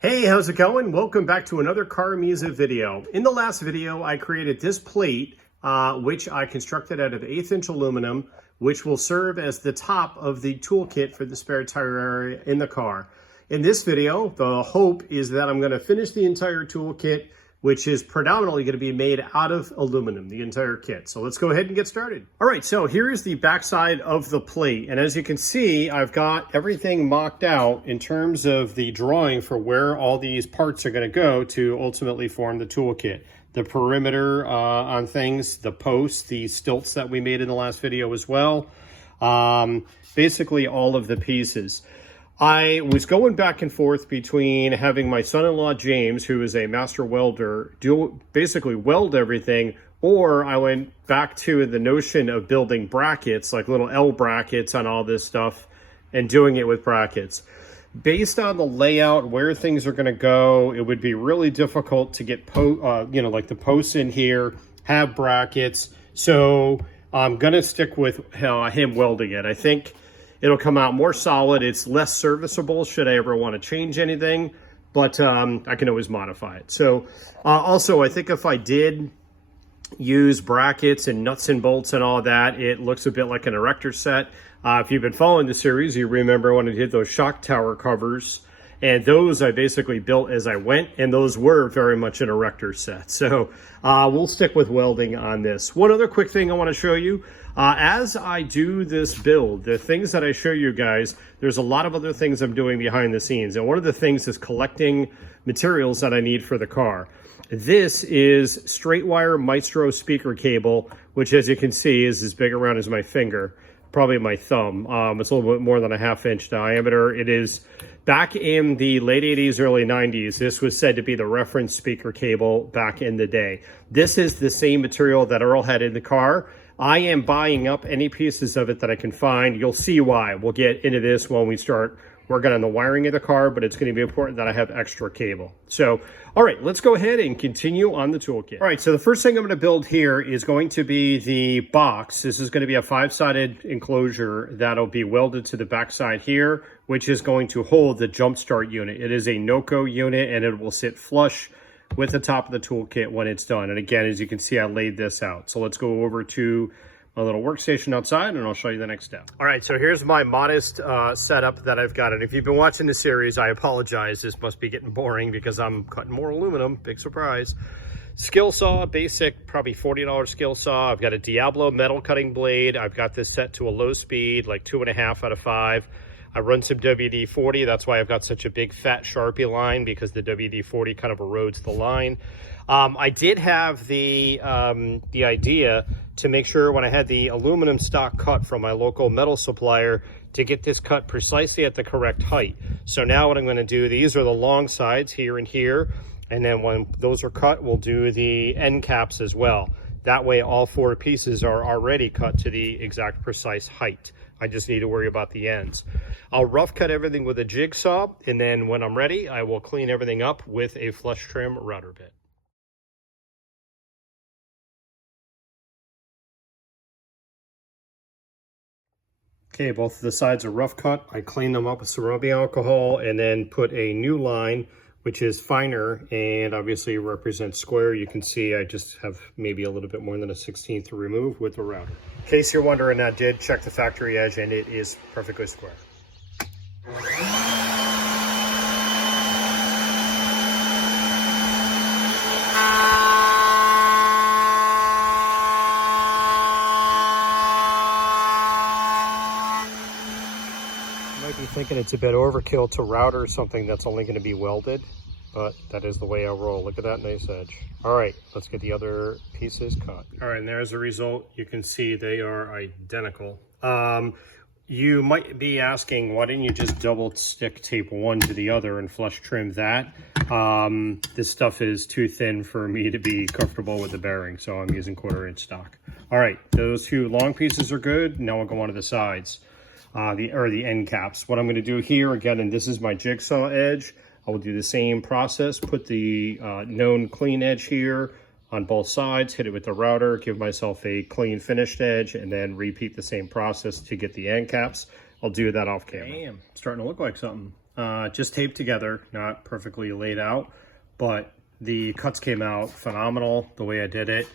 Hey, how's it going? Welcome back to another CarMiZa video. In the last video, I created this plate, which I constructed out of 1/8" aluminum, which will serve as the top of the toolkit for the spare tire area in the car. In this video, the hope is that I'm going to finish the entire toolkit, which is predominantly going to be made out of aluminum, the entire kit. So let's go ahead and get started. All right, so here is the backside of the plate. And as you can see, I've got everything mocked out in terms of the drawing for where all these parts are going to go to ultimately form the toolkit. The perimeter on things, the posts, the stilts that we made in the last video as well. Basically all of the pieces. I was going back and forth between having my son-in-law James, who is a master welder, basically weld everything, or I went back to the notion of building brackets, like little L brackets on all this stuff, and doing it with brackets. Based on the layout, where things are going to go, it would be really difficult to get like the posts in here, have brackets. So I'm going to stick with him welding it. I think it'll come out more solid. It's less serviceable should I ever want to change anything, but I can always modify it. So also, I think if I did use brackets and nuts and bolts and all that, it looks a bit like an erector set. If you've been following the series, you remember when I did those shock tower covers, and those I basically built as I went, and those were very much an erector set. So we'll stick with welding on this. One other quick thing I want to show you. As I do this build, the things that I show you guys, there's a lot of other things I'm doing behind the scenes. And one of the things is collecting materials that I need for the car. This is straight wire Maestro speaker cable, which as you can see is as big around as my finger, probably my thumb. It's a little bit more than a 1/2 inch diameter. It is back in the late 80s, early 90s. This was said to be the reference speaker cable back in the day. This is the same material that Earl had in the car. I am buying up any pieces of it that I can find. You'll see why. We'll get into this when we start working on the wiring of the car, but it's going to be important that I have extra cable. So, all right, let's go ahead and continue on the toolkit. All right, so the first thing I'm going to build here is going to be the box. This is going to be a 5-sided enclosure that'll be welded to the backside here, which is going to hold the jump start unit. It is a Noco unit, and it will sit flush with the top of the toolkit when it's done. And again, as you can see, I laid this out. So let's go over to my little workstation outside and I'll show you the next step. All right, so here's my modest setup that I've got. And if you've been watching the series, I apologize. This must be getting boring because I'm cutting more aluminum, big surprise. Skill saw, basic, probably $40 skill saw. I've got a Diablo metal cutting blade. I've got this set to a low speed, like 2.5 out of 5. I run some WD-40. That's why I've got such a big fat Sharpie line, because the WD-40 kind of erodes the line. I did have the idea to make sure when I had the aluminum stock cut from my local metal supplier to get this cut precisely at the correct height. So now what I'm going to do, these are the long sides here and here. And then when those are cut, we'll do the end caps as well. That way all 4 pieces are already cut to the exact precise height. I just need to worry about the ends. I'll rough cut everything with a jigsaw, and then when I'm ready, I will clean everything up with a flush trim router bit. Okay, both of the sides are rough cut. I cleaned them up with some rubbing alcohol and then put a new line, which is finer and obviously represents square. You can see I just have maybe a little bit more than a 1/16 to remove with the router. In case you're wondering, I did check the factory edge and it is perfectly square. You might be thinking it's a bit overkill to router something that's only going to be welded, but that is the way I roll. Look at that nice edge. All right, let's get the other pieces cut. All right, and there's the result. You can see they are identical. You might be asking, why didn't you just double stick tape one to the other and flush trim that? This stuff is too thin for me to be comfortable with the bearing, so I'm using 1/4 inch stock. All right, those 2 long pieces are good. Now I'll go on to the sides, the end caps. What I'm gonna do here, again, and this is my jigsaw edge, I will do the same process, put the known clean edge here on both sides, hit it with the router, give myself a clean finished edge, and then repeat the same process to get the end caps. I'll do that off camera. Damn, starting to look like something. just taped together, not perfectly laid out, but the cuts came out phenomenal the way I did it.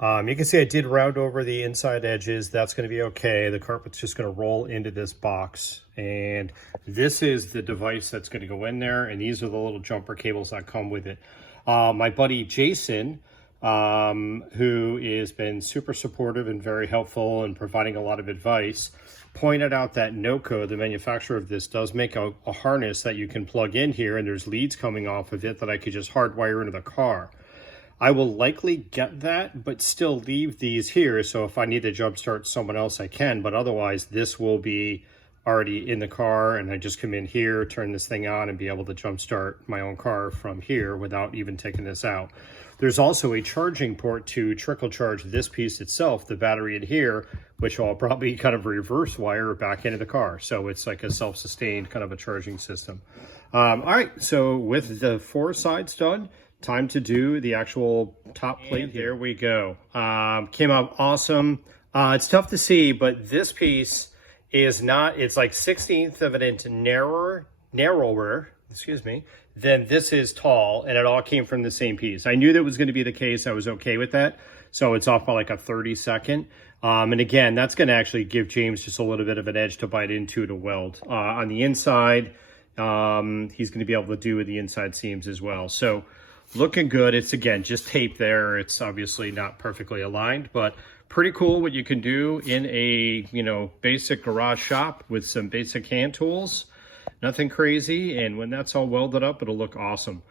You can see I did round over the inside edges. That's going to be okay. The carpet's just going to roll into this box. And this is the device that's going to go in there. And these are the little jumper cables that come with it. My buddy Jason, who has been super supportive and very helpful and providing a lot of advice, pointed out that Noco, the manufacturer of this, does make a harness that you can plug in here, and there's leads coming off of it that I could just hardwire into the car. I will likely get that, but still leave these here, so if I need to jumpstart someone else, I can, but otherwise this will be already in the car, and I just come in here, turn this thing on, and be able to jumpstart my own car from here without even taking this out. There's also a charging port to trickle charge this piece itself, the battery in here, which I'll probably kind of reverse wire back into the car. So it's like a self-sustained kind of a charging system. All right, so with the 4 sides done, time to do the actual top plate. There we go. Came out awesome. It's tough to see, but this piece is not, it's like 1/16 of an inch narrower, excuse me, then this is tall, and it all came from the same piece. I knew that was going to be the case. I was okay with that. So it's off by like a 32nd. And again, that's going to actually give James just a little bit of an edge to bite into to weld. On the inside, he's going to be able to do with the inside seams as well. So looking good. It's, again, just tape there. It's obviously not perfectly aligned, but pretty cool what you can do in a, you know, basic garage shop with some basic hand tools. Nothing crazy, and when that's all welded up, it'll look awesome.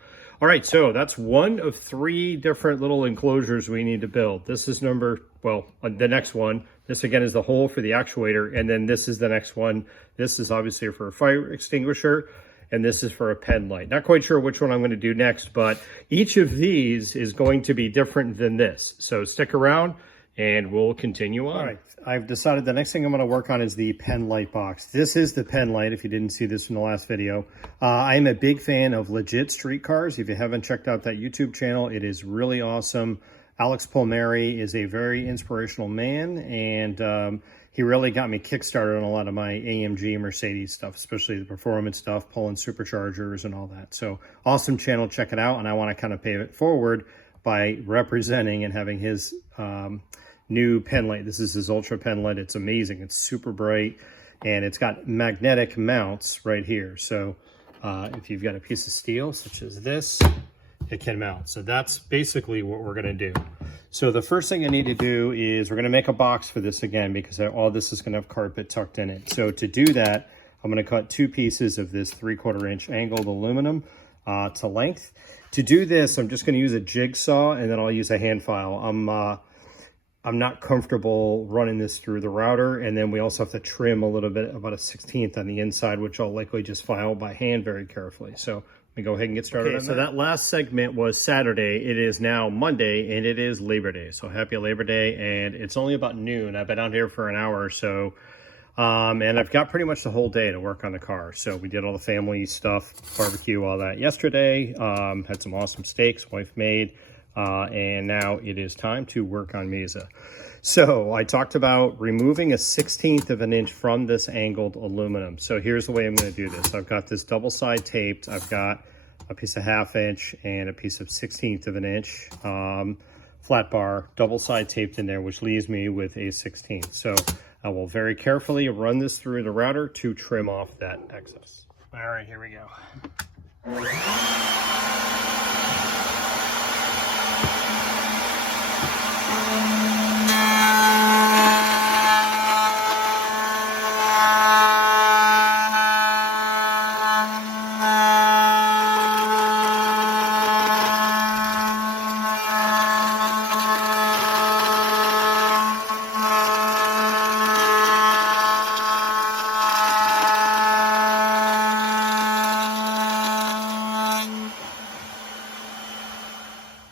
All right, so that's one of 3 different little enclosures we need to build. This is the next one. This again is the hole for the actuator, and then this is the next one. This is obviously for a fire extinguisher, and this is for a pen light. Not quite sure which one I'm going to do next, but each of these is going to be different than this. So stick around, and we'll continue on. All right, I've decided the next thing I'm going to work on is the pen light box. This is the pen light, if you didn't see this in the last video. I'm a big fan of Legit Street Cars. If you haven't checked out that YouTube channel, it is really awesome. Alex Palmieri is a very inspirational man, and he really got me kickstarted on a lot of my AMG Mercedes stuff, especially the performance stuff, pulling superchargers and all that. So awesome channel, check it out, and I want to kind of pay it forward by representing and having his new pen light. This is his ultra pen light. It's amazing. It's super bright, and it's got magnetic mounts right here. So if you've got a piece of steel such as this, it can mount. So that's basically what we're going to do. So the first thing I need to do is we're going to make a box for this again, because all this is going to have carpet tucked in it. So to do that, I'm going to cut 2 pieces of this 3/4 inch angled aluminum to length. To do this, I'm just going to use a jigsaw, and then I'll use a hand file. I'm not comfortable running this through the router, and then we also have to trim a little bit, about a 1/16 on the inside, which I'll likely just file by hand very carefully. So let me go ahead and get started. Okay, so that last segment was Saturday. It is now Monday, and it is Labor Day. So happy Labor Day, and it's only about noon. I've been out here for an hour or so, and I've got pretty much the whole day to work on the car. So we did all the family stuff, barbecue, all that yesterday. Had some awesome steaks wife made. And now it is time to work on CarMiZa. So I talked about removing a 1/16 of an inch from this angled aluminum. So here's the way I'm going to do this. I've got this double side taped. I've got a piece of 1/2 inch and a piece of 1/16 of an inch flat bar, double side taped in there, which leaves me with a 1/16. So I will very carefully run this through the router to trim off that excess. All right, here we go.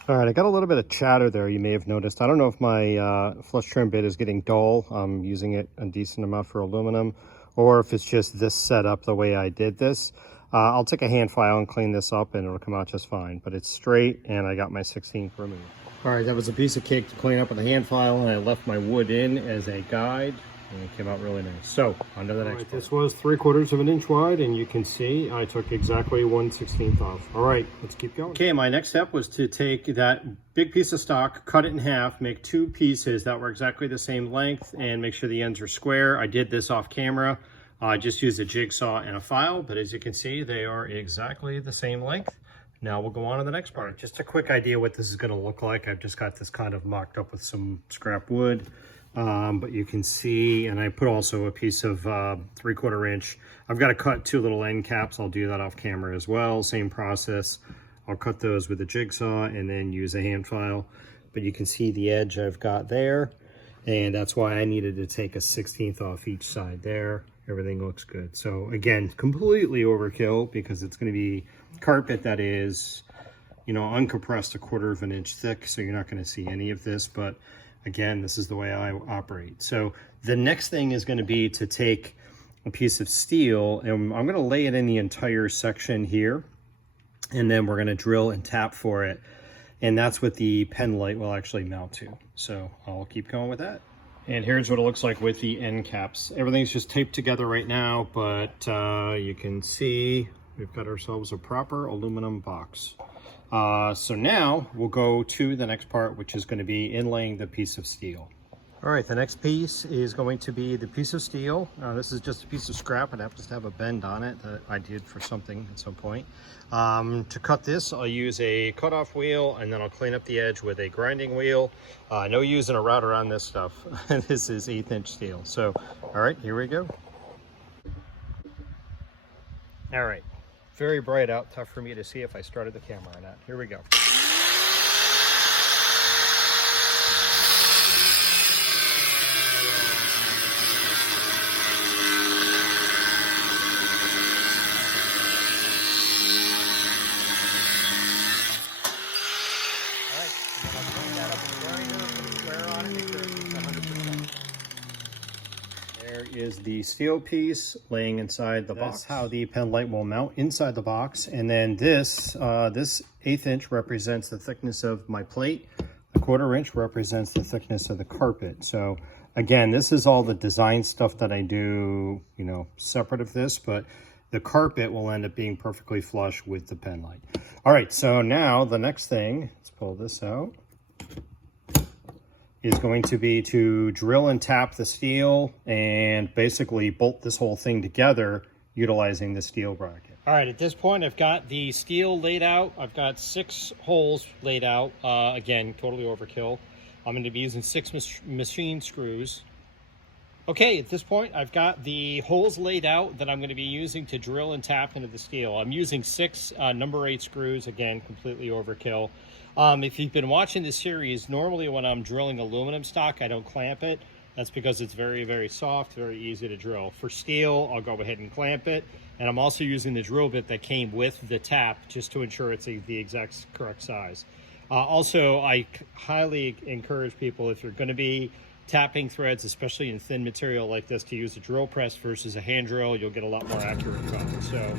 All right, I got a little bit of chatter there, you may have noticed. I don't know if my flush trim bit is getting dull. I'm using it a decent amount for aluminum, or if it's just this setup the way I did this. I'll take a hand file and clean this up, and it'll come out just fine. But it's straight, and I got my 1/16 removed. All right, that was a piece of cake to clean up with a hand file, and I left my wood in as a guide. And it came out really nice. So, on to the next part. This was 3/4 of an inch wide, and you can see I took exactly 1/16 off. All right, let's keep going. Okay, my next step was to take that big piece of stock, cut it in half, make 2 pieces that were exactly the same length, and make sure the ends are square. I did this off camera. I just used a jigsaw and a file, but as you can see, they are exactly the same length. Now we'll go on to the next part. Just a quick idea what this is going to look like. I've just got this kind of mocked up with some scrap wood. But you can see, and I put also a piece of 3/4 inch. I've got to cut 2 little end caps. I'll do that off camera as well. Same process. I'll cut those with a jigsaw and then use a hand file. But you can see the edge I've got there. And that's why I needed to take a 1/16 off each side there. Everything looks good. So again, completely overkill because it's going to be carpet that is, you know, uncompressed 1/4 inch thick. So you're not going to see any of this, but again, this is the way I operate. So the next thing is going to be to take a piece of steel, and I'm going to lay it in the entire section here, and then we're going to drill and tap for it. And that's what the pen light will actually mount to. So I'll keep going with that. And here's what it looks like with the end caps. Everything's just taped together right now, but you can see we've got ourselves a proper aluminum box. So now we'll go to the next part, which is going to be inlaying the piece of steel. All right, the next piece is going to be the piece of steel. This is just a piece of scrap. It happens to have a bend on it that I did for something at some point. To cut this, I'll use a cutoff wheel, and then I'll clean up the edge with a grinding wheel. No using a router on this stuff. This is 1/8 inch steel. So, all right, here we go. All right. Very bright out, tough for me to see if I started the camera or not. Here we go. All right, and then I'll clean that up in the grinder, put a square on it, make sure it's 100%. There is the steel piece laying inside the box. That's how the pen light will mount inside the box. And then this 1/8 inch represents the thickness of my plate. The 1/4 inch represents the thickness of the carpet. So again, this is all the design stuff that I do, you know, separate of this, but the carpet will end up being perfectly flush with the pen light. All right, so now the next thing, let's pull this out, is going to be to drill and tap the steel and basically bolt this whole thing together utilizing the steel bracket. All right, at this point, I've got the steel laid out. I've got 6 holes laid out. Again, totally overkill. I'm going to be using 6 machine screws. Okay, at this point, I've got the holes laid out that I'm going to be using to drill and tap into the steel. I'm using 6 number 8 screws, again, completely overkill. If you've been watching this series, normally when I'm drilling aluminum stock, I don't clamp it. That's because it's very, very soft, very easy to drill. For steel, I'll go ahead and clamp it. And I'm also using the drill bit that came with the tap just to ensure it's the exact correct size. Also, I highly encourage people, if you're going to be tapping threads, especially in thin material like this, to use a drill press versus a hand drill. You'll get a lot more accurate cut. So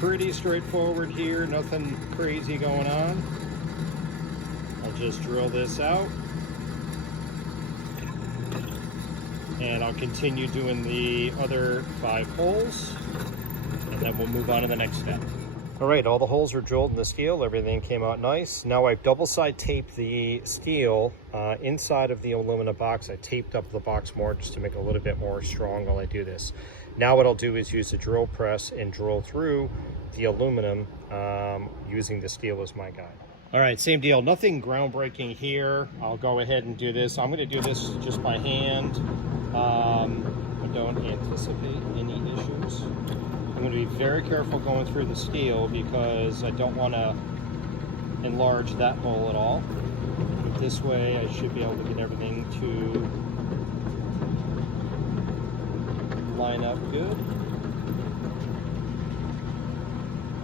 pretty straightforward here, nothing crazy going on. I'll just drill this out, and I'll continue doing the other 5 holes, and then we'll move on to the next step. All right, all the holes are drilled in the steel. Everything came out nice. Now I've double side taped the steel inside of the aluminum box. I taped up the box more just to make it a little bit more strong while I do this. Now what I'll do is use a drill press and drill through the aluminum using the steel as my guide. All right, same deal. Nothing groundbreaking here. I'll go ahead and do this. I'm going to do this just by hand. I don't anticipate any issues. I'm going to be very careful going through the steel because I don't want to enlarge that hole at all. This way I should be able to get everything to line up good.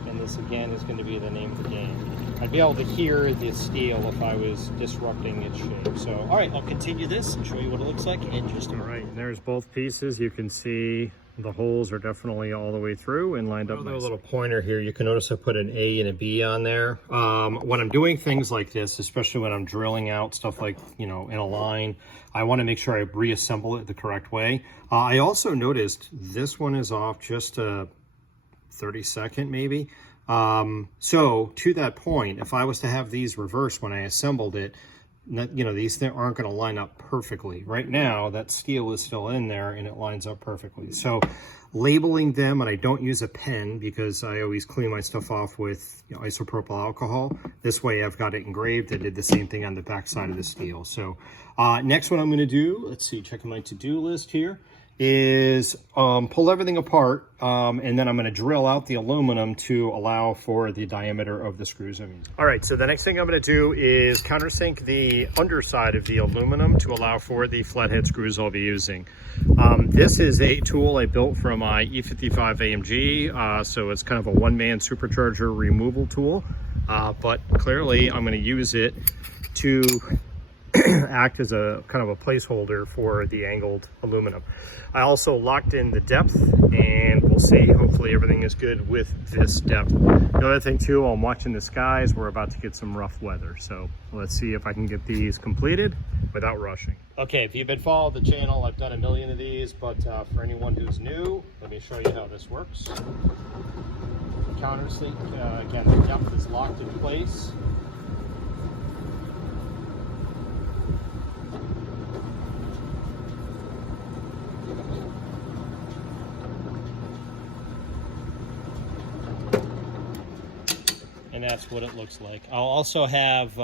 And the this again is going to be the name of the game. I'd be able to hear the steel if I was disrupting its shape. So, all right, I'll continue this and show you what it looks like in just a minute. All right, and there's both pieces. You can see the holes are definitely all the way through and lined up. Another little pointer here. You can notice I put an A and a B on there. When I'm doing things like this, especially when I'm drilling out stuff like, you know, in a line, I want to make sure I reassemble it the correct way. I also noticed this one is off just a 32nd maybe. So to that point, if I was to have these reversed when I assembled it, you know, these things aren't going to line up perfectly. Right now, that steel is still in there and it lines up perfectly. So labeling them, and I don't use a pen because I always clean my stuff off with, you know, isopropyl alcohol. This way I've got it engraved. I did the same thing on the back side of the steel. So next what I'm going to do, let's see, checking my to-do list here, is pull everything apart, and then I'm going to drill out the aluminum to allow for the diameter of the screws I'm using. All right, so the next thing I'm going to do is countersink the underside of the aluminum to allow for the flathead screws I'll be using. This is a tool I built from my E55 AMG, so it's kind of a one-man supercharger removal tool, but clearly I'm going to use it to act as a kind of a placeholder for the angled aluminum. I also locked in the depth, and we'll see. Hopefully everything is good with this depth. The other thing too, I'm watching the skies. We're about to get some rough weather, so let's see if I can get these completed without rushing. Okay, if you've been following the channel, I've done a million of these, but for anyone who's new, let me show you how this works. Countersink, again, the depth is locked in place. And that's what it looks like. I'll also have,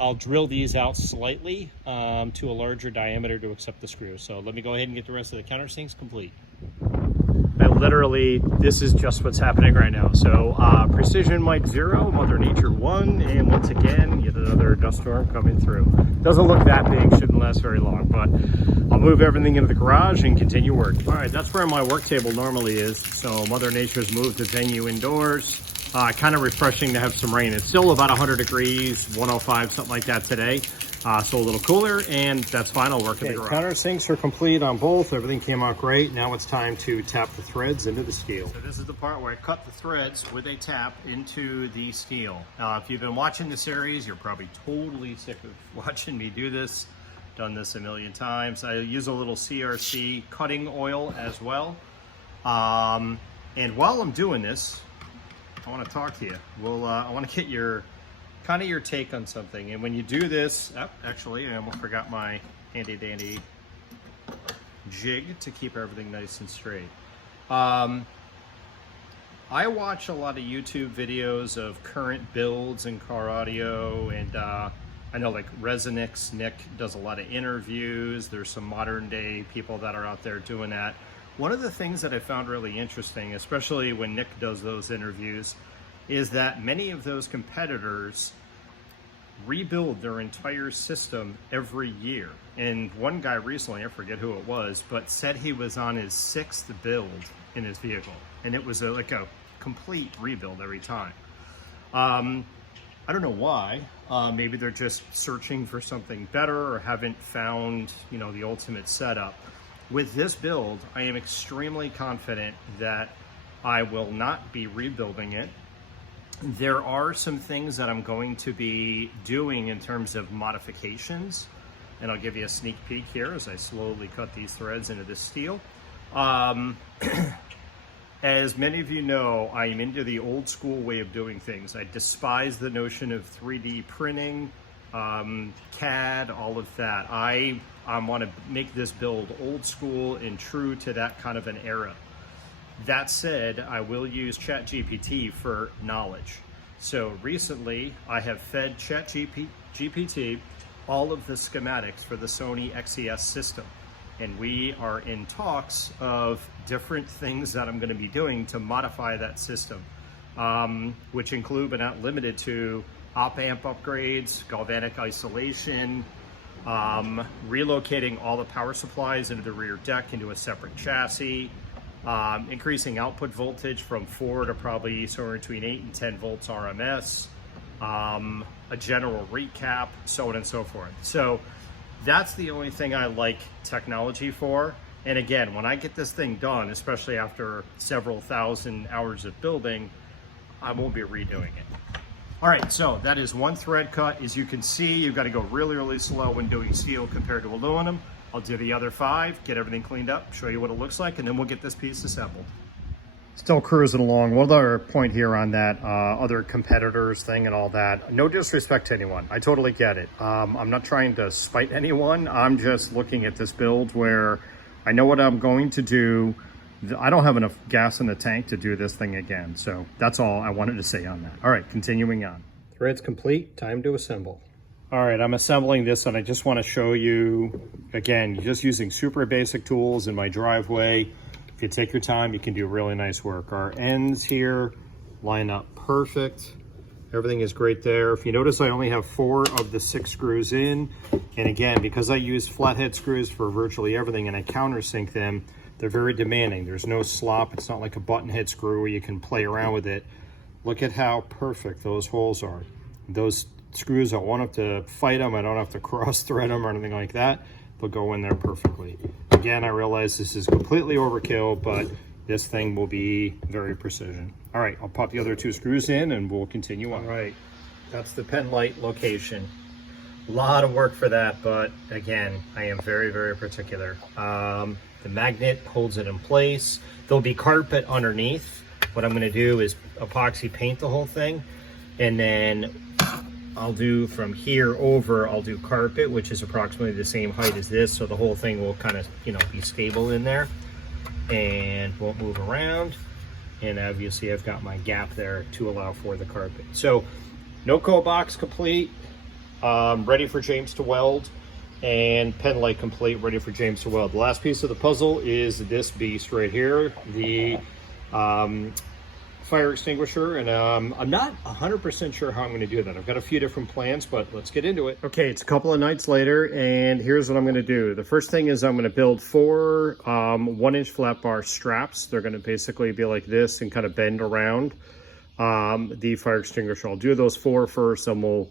I'll drill these out slightly to a larger diameter to accept the screw. So let me go ahead and get the rest of the countersinks complete. Literally, this is just what's happening right now. So precision Mike 0, Mother Nature 1, and once again, yet another dust storm coming through. Doesn't look that big, shouldn't last very long, but I'll move everything into the garage and continue working. All right, that's where my work table normally is. So Mother Nature's moved the venue indoors. Kind of refreshing to have some rain. It's still about 100 degrees, 105, something like that today. So a little cooler, and that's fine. I'll work in the garage. Countersinks are complete on both. Everything came out great. Now it's time to tap the threads into the steel. So this is the part where I cut the threads with a tap into the steel. If you've been watching the series, you're probably totally sick of watching me do this. Done this a million times. I use a little CRC cutting oil as well. And while I'm doing this, I want to talk to you. I want to get your take on something. And when you do this, actually, I almost forgot my handy dandy jig to keep everything nice and straight. I watch a lot of YouTube videos of current builds in car audio, and I know like Resonix Nick does a lot of interviews. There's some modern day people that are out there doing that. One of the things that I found really interesting, especially when Nick does those interviews, is that many of those competitors rebuild their entire system every year. And one guy recently, I forget who it was, but said he was on his 6th build in his vehicle. And it was like a complete rebuild every time. I don't know why. Maybe they're just searching for something better or haven't found, you know, the ultimate setup. With this build, I am extremely confident that I will not be rebuilding it. There are some things that I'm going to be doing in terms of modifications, and I'll give you a sneak peek here as I slowly cut these threads into this steel. As many of you know, I am into the old school way of doing things. I despise the notion of 3D printing, CAD, all of that. I want to make this build old school and true to that kind of an era. That said, I will use ChatGPT for knowledge. So recently, I have fed ChatGPT all of the schematics for the Sony XES system. And we are in talks of different things that I'm going to be doing to modify that system, which include but not limited to op-amp upgrades, galvanic isolation, relocating all the power supplies into the rear deck into a separate chassis, increasing output voltage from 4 to probably somewhere between 8 and 10 volts RMS, a general recap, so on and so forth. So that's the only thing I like technology for. And again, when I get this thing done, especially after several thousand hours of building, I won't be redoing it. All right, so that is one thread cut. As you can see, you've got to go really, really slow when doing steel compared to aluminum. I'll do the other 5, get everything cleaned up, show you what it looks like, and then we'll get this piece assembled. Still cruising along. One other point here on that other competitors thing and all that. No disrespect to anyone. I totally get it. I'm not trying to spite anyone. I'm just looking at this build where I know what I'm going to do. I don't have enough gas in the tank to do this thing again. So that's all I wanted to say on that. All right, continuing on. Thread's complete, time to assemble. All right, I'm assembling this and I just want to show you, again, just using super basic tools in my driveway. If you take your time, you can do really nice work. Our ends here line up perfect. Everything is great there. If you notice, I only have 4 of the 6 screws in. And again, because I use flathead screws for virtually everything and I countersink them, they're very demanding. There's no slop. It's not like a button head screw where you can play around with it. Look at how perfect those holes are. Those screws, I won't have to fight them. I don't have to cross thread them or anything like that. They'll go in there perfectly. Again, I realize this is completely overkill, but this thing will be very precision. All right, I'll pop the other 2 screws in and we'll continue on. All right, that's the pen light location. A lot of work for that, but again, I am very, very particular. The magnet holds it in place. There'll be carpet underneath. What I'm gonna do is epoxy paint the whole thing, and then I'll do from here over, I'll do carpet, which is approximately the same height as this, so the whole thing will kind of, you know, be stable in there and won't move around. And obviously I've got my gap there to allow for the carpet. So Noco box complete, ready for James to weld, and pen light complete, ready for James to weld. The last piece of the puzzle is this beast right here, the fire extinguisher, and I'm not 100% sure how I'm going to do that. I've got a few different plans, but let's get into it. Okay, it's a couple of nights later, and here's what I'm going to do. The first thing is I'm going to build 4 1-inch flat bar straps. They're going to basically be like this and kind of bend around the fire extinguisher. I'll do those 4 first, and we'll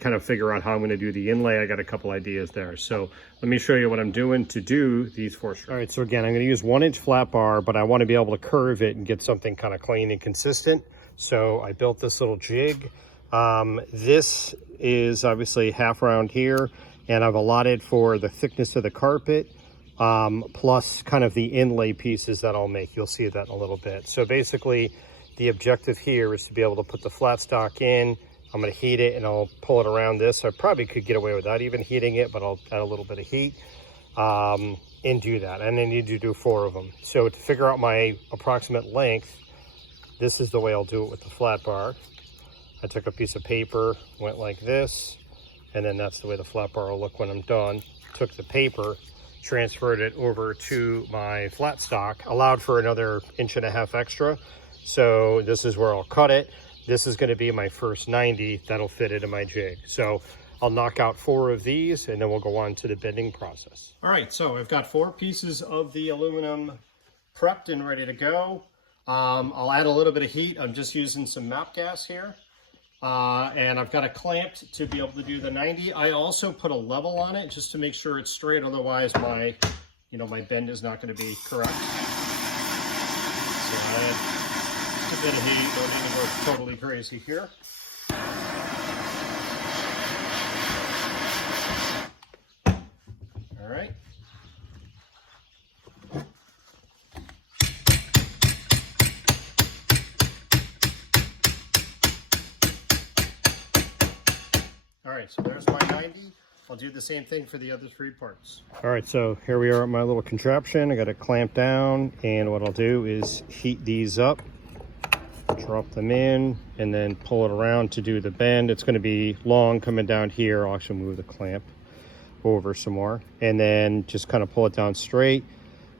kind of figure out how I'm going to do the inlay. I got a couple ideas there. So let me show you what I'm doing to do these 4 straps. All right, so again, I'm going to use 1-inch flat bar, but I want to be able to curve it and get something kind of clean and consistent. So I built this little jig. This is obviously half round here, and I've allotted for the thickness of the carpet, plus kind of the inlay pieces that I'll make. You'll see that in a little bit. So basically, the objective here is to be able to put the flat stock in. I'm going to heat it and I'll pull it around this. I probably could get away without even heating it, but I'll add a little bit of heat and do that. And I need to do 4 of them. So to figure out my approximate length, this is the way I'll do it with the flat bar. I took a piece of paper, went like this, and then that's the way the flat bar will look when I'm done. Took the paper, transferred it over to my flat stock, allowed for another 1.5 inches extra. So this is where I'll cut it. This is going to be my first 90 that'll fit into my jig. So I'll knock out 4 of these and then we'll go on to the bending process. All right, so I've got 4 pieces of the aluminum prepped and ready to go. I'll add a little bit of heat. I'm just using some MAP gas here. And I've got it clamped to be able to do the 90. I also put a level on it just to make sure it's straight. Otherwise my, my bend is not going to be correct. So a bit of heat, don't need to go totally crazy here. All right. All right, so there's my 90. I'll do the same thing for the other 3 parts. All right, so here we are at my little contraption. I got it clamped down, and what I'll do is heat these up. Drop them in and then pull it around to do the bend. It's going to be long coming down here. I'll actually move the clamp over some more and then just kind of pull it down straight.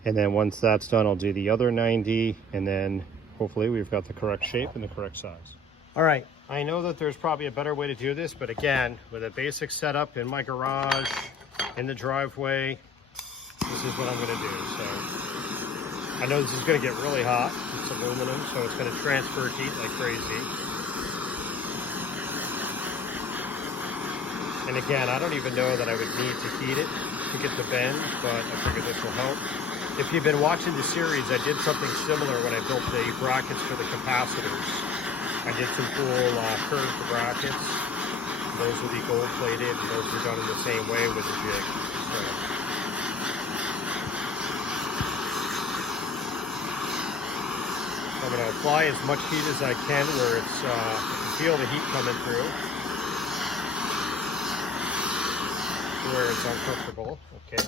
And then once that's done, I'll do the other 90, and then hopefully we've got the correct shape and the correct size. All right, I know that there's probably a better way to do this, but again, with a basic setup in my garage, in the driveway, this is what I'm going to do. So I know this is going to get really hot. It's aluminum, so it's going to transfer heat like crazy. And again, I don't even know that I would need to heat it to get the bend, but I figure this will help. If you've been watching the series, I did something similar when I built the brackets for the capacitors. I did some cool curved brackets. Those will be gold plated, and those are done in the same way with the jig. So. I'm going to apply as much heat as I can where it's, I can feel the heat coming through, where it's uncomfortable. Okay.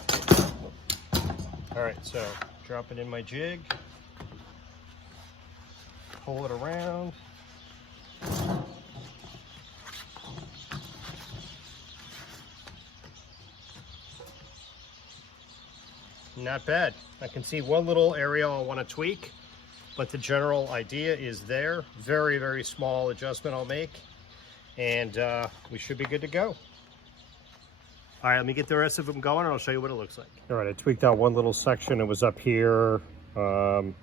All right, so drop it in my jig, pull it around. Not bad. I can see one little area I want to tweak, but the general idea is there. Very, very small adjustment I'll make, and we should be good to go. All right, let me get the rest of them going and I'll show you what it looks like. All right, I tweaked out one little section. It was up here, right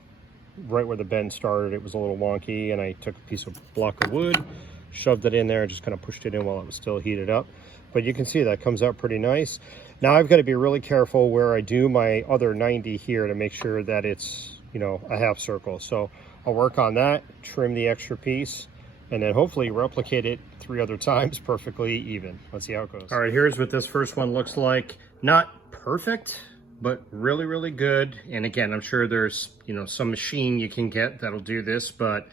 where the bend started. It was a little wonky, and I took a piece of block of wood, shoved it in there, and just kind of pushed it in while it was still heated up. But you can see that comes out pretty nice. Now I've got to be really careful where I do my other 90 here to make sure that it's, you know, a half circle. So I'll work on that, trim the extra piece, and then hopefully replicate it 3 other times perfectly even. Let's see how it goes. All right, here's what this first one looks like. Not perfect, but really, really good. And again, I'm sure there's, you know, some machine you can get that'll do this, but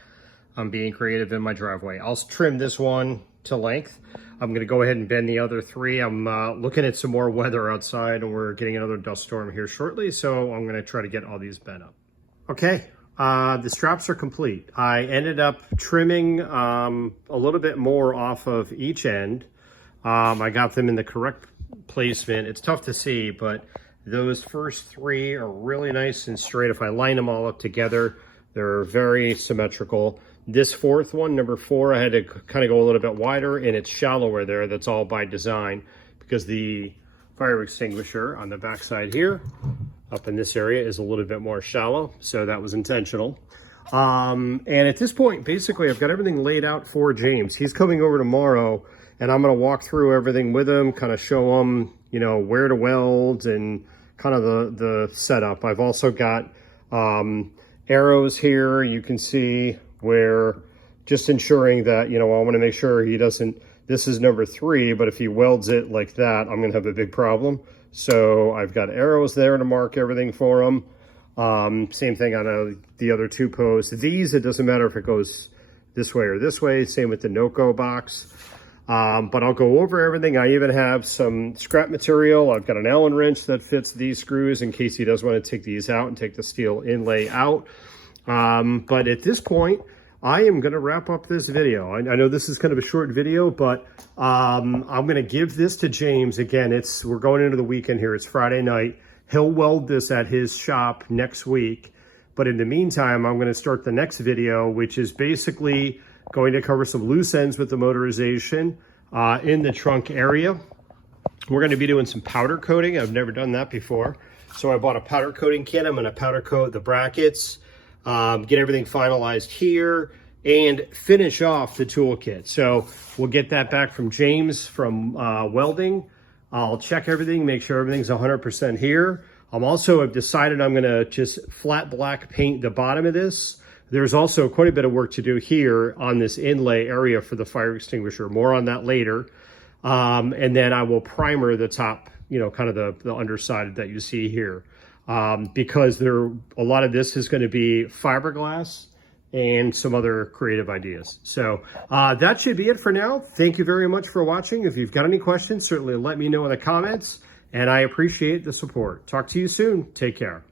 I'm being creative in my driveway. I'll trim this one to length. I'm gonna go ahead and bend the other 3. I'm looking at some more weather outside, and we're getting another dust storm here shortly, so I'm gonna try to get all these bent up. Okay, the straps are complete. I ended up trimming a little bit more off of each end. I got them in the correct placement. It's tough to see, but those first 3 are really nice and straight. If I line them all up together, they're very symmetrical. This 4th one, number 4, I had to kind of go a little bit wider, and it's shallower there. That's all by design, because the fire extinguisher on the back side here, up in this area, is a little bit more shallow, so that was intentional. And at this point, basically, I've got everything laid out for James. He's coming over tomorrow, and I'm going to walk through everything with him, kind of show him, you know, where to weld and kind of the setup. I've also got arrows here. You can see where, just ensuring that, you know, I want to make sure he doesn't, this is number 3, but if he welds it like that, I'm going to have a big problem. So I've got arrows there to mark everything for him. Same thing on the other 2 posts. These, it doesn't matter if it goes this way or this way. Same with the Noco box. But I'll go over everything. I even have some scrap material. I've got an Allen wrench that fits these screws in case he does want to take these out and take the steel inlay out. But at this point, I am going to wrap up this video. I know this is kind of a short video, but I'm going to give this to James. Again, we're going into the weekend here. It's Friday night. He'll weld this at his shop next week. But in the meantime, I'm going to start the next video, which is basically going to cover some loose ends with the motorization in the trunk area. We're going to be doing some powder coating. I've never done that before. So I bought a powder coating kit. I'm going to powder coat the brackets, get everything finalized here, and finish off the toolkit. So we'll get that back from James from welding. I'll check everything, make sure everything's 100% here. I've decided I'm gonna just flat black paint the bottom of this. There's also quite a bit of work to do here on this inlay area for the fire extinguisher. More on that later. And then I will primer the top, you know, kind of the underside that you see here. Because a lot of this is going to be fiberglass and some other creative ideas. So that should be it for now. Thank you very much for watching. If you've got any questions, certainly let me know in the comments, and I appreciate the support. Talk to you soon. Take care.